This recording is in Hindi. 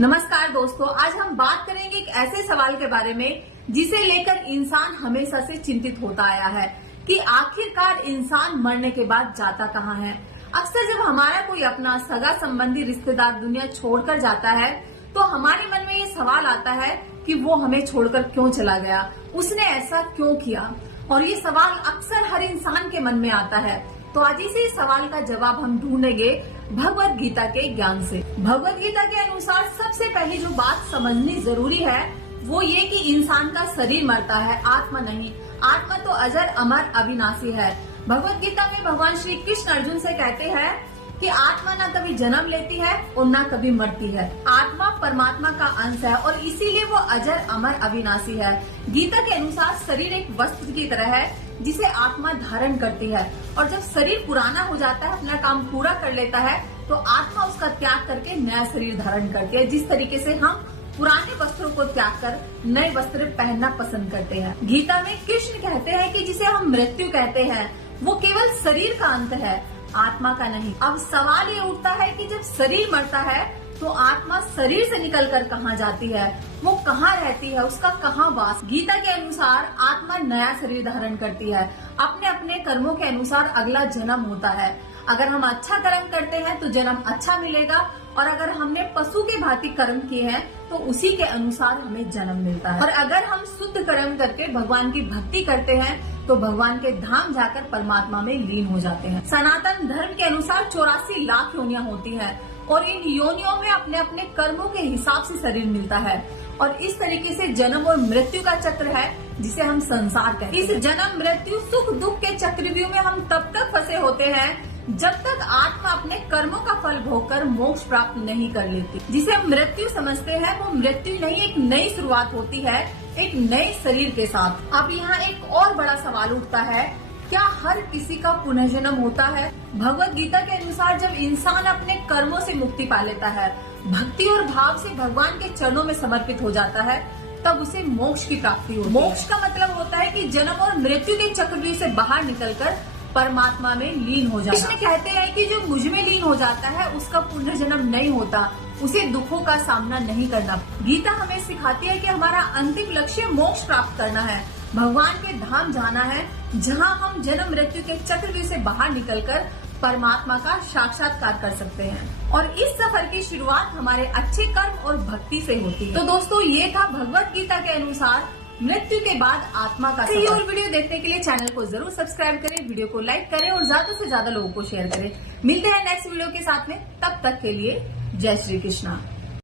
नमस्कार दोस्तों, आज हम बात करेंगे एक ऐसे सवाल के बारे में जिसे लेकर इंसान हमेशा से चिंतित होता आया है कि आखिरकार इंसान मरने के बाद जाता कहाँ है। अक्सर जब हमारा कोई अपना सगा संबंधी रिश्तेदार दुनिया छोड़कर जाता है तो हमारे मन में ये सवाल आता है कि वो हमें छोड़कर क्यों चला गया, उसने ऐसा क्यों किया। और ये सवाल अक्सर हर इंसान के मन में आता है। तो आज इसी सवाल का जवाब हम ढूंढेंगे भगवत गीता के ज्ञान से। भगवत गीता के अनुसार सबसे पहली जो बात समझनी जरूरी है वो ये कि इंसान का शरीर मरता है, आत्मा नहीं। आत्मा तो अजर अमर अविनाशी है। भगवत गीता में भगवान श्री कृष्ण अर्जुन से कहते हैं कि आत्मा ना कभी जन्म लेती है और ना कभी मरती है। आत्मा परमात्मा का अंश है और इसीलिए वो अजर अमर अविनाशी है। गीता के अनुसार शरीर एक वस्त्र की तरह है जिसे आत्मा धारण करती है, और जब शरीर पुराना हो जाता है, अपना काम पूरा कर लेता है, तो आत्मा उसका त्याग करके नया शरीर धारण करती है। जिस तरीके से हम पुराने वस्त्रों को त्याग कर नए वस्त्र पहनना पसंद करते हैं। गीता में कृष्ण कहते हैं कि जिसे हम मृत्यु कहते हैं वो केवल शरीर का अंत है, आत्मा का नहीं। अब सवाल ये उठता है कि जब शरीर मरता है तो आत्मा शरीर से निकलकर कहाँ जाती है, वो कहाँ रहती है, उसका कहाँ वास। गीता के अनुसार आत्मा नया शरीर धारण करती है। अपने अपने कर्मों के अनुसार अगला जन्म होता है। अगर हम अच्छा कर्म करते हैं तो जन्म अच्छा मिलेगा, और अगर हमने पशु के भांति कर्म किए हैं तो उसी के अनुसार हमें जन्म मिलता है। और अगर हम शुद्ध कर्म करके भगवान की भक्ति करते हैं तो भगवान के धाम जाकर परमात्मा में लीन हो जाते हैं। सनातन धर्म के अनुसार 84 लाख योनियां होती हैं और इन योनियों में अपने अपने कर्मों के हिसाब से शरीर मिलता है। और इस तरीके से जन्म और मृत्यु का चक्र है जिसे हम संसार कहते हैं। इस जन्म मृत्यु सुख दुख के चक्रव्यूह में हम तब तक फंसे होते हैं जब तक आत्मा अपने कर्मों का फल भोगकर मोक्ष प्राप्त नहीं कर लेती। जिसे हम मृत्यु समझते हैं वो मृत्यु नहीं, एक नई शुरुआत होती है एक नए शरीर के साथ। अब यहाँ एक और बड़ा सवाल उठता है, क्या हर किसी का पुनर्जन्म होता है? भगवत गीता के अनुसार जब इंसान अपने कर्मों से मुक्ति पा लेता है, भक्ति और भाव से भगवान के चरणों में समर्पित हो जाता है, तब उसे मोक्ष की प्राप्ति होती है। मोक्ष का मतलब होता है कि जन्म और मृत्यु के चक्रव्यूह से बाहर निकलकर परमात्मा में लीन हो जाना। कृष्ण कहते हैं कि जो मुझ में लीन हो जाता है उसका पुनर्जन्म नहीं होता, उसे दुखों का सामना नहीं करना। गीता हमें सिखाती है कि हमारा अंतिम लक्ष्य मोक्ष प्राप्त करना है, भगवान के धाम जाना है, जहां हम जन्म मृत्यु के चक्रव्यूह से बाहर निकलकर परमात्मा का साक्षात्कार कर सकते हैं। और इस सफर की शुरुआत हमारे अच्छे कर्म और भक्ति से होती है। तो दोस्तों, ये था भगवत गीता के अनुसार मृत्यु के बाद आत्मा का सफर। और वीडियो देखने के लिए चैनल को जरूर सब्सक्राइब करें, वीडियो को लाइक करें और ज्यादा से ज्यादा लोगों को शेयर करें। मिलते हैं नेक्स्ट वीडियो के साथ में, तब तक के लिए जय श्री कृष्णा।